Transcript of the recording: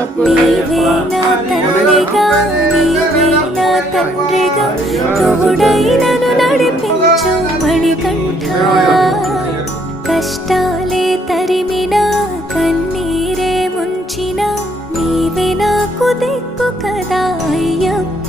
నీవే నా తల్లిగా నీవే నా తండ్రిగా తోడై నన్ను నడిపించు మణికంఠ కష్టాలే తరిమినా కన్నీరే ముంచిన నీవే నాకు దిక్కు కదా అయ్యప్ప